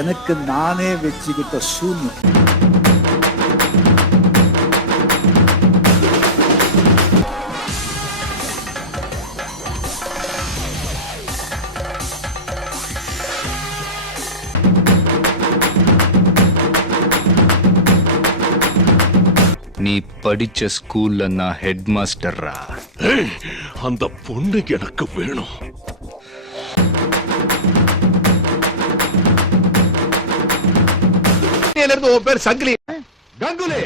எனக்கு நானே வச்சுக்கிட்ட சூன்யம். நீ படிச்ச ஸ்கூல்ல நான் ஹெட் மாஸ்டர்ரா. அந்த பொண்ணு எனக்கு வேணும். உன் பேர் சங்கிலி கங்குலி.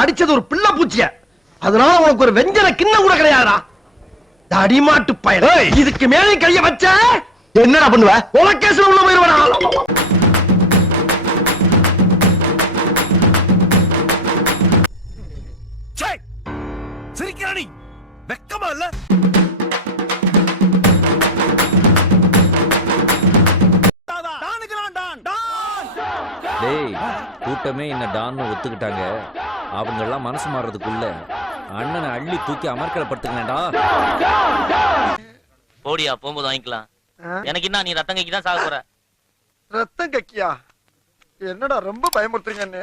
அடிச்சது ஒரு பிள்ளை பூச்சிய, அதனால உனக்கு ஒரு வெஞ்சன கிண்ணம் கூட கிடையாதா? அடிமாட்டு பயன். இதுக்கு மேலே கைய வச்ச என்னடா பண்ணுவ? உலகேஸ்ல உள்ள போயிருவா. சிரிக்கிறானி வெக்கமா இல்ல? டேய், கூட்டமே என்ன டான்னு ஒத்துக்கிட்டாங்க. அவங்க எல்லாம் மனசு மாறுறதுக்குள்ள அண்ணனை அள்ளி தூக்கி அமர்க்கலப்படுத்துக்கடா. போடியா, போகும்போது வாங்கிக்கலாம். எனக்கு என்ன, நீ ரத்தம் கக்கி தான் சாக போற. ரத்தம் கக்கியா? என்னடா ரொம்ப பயமுறுத்துறீங்க.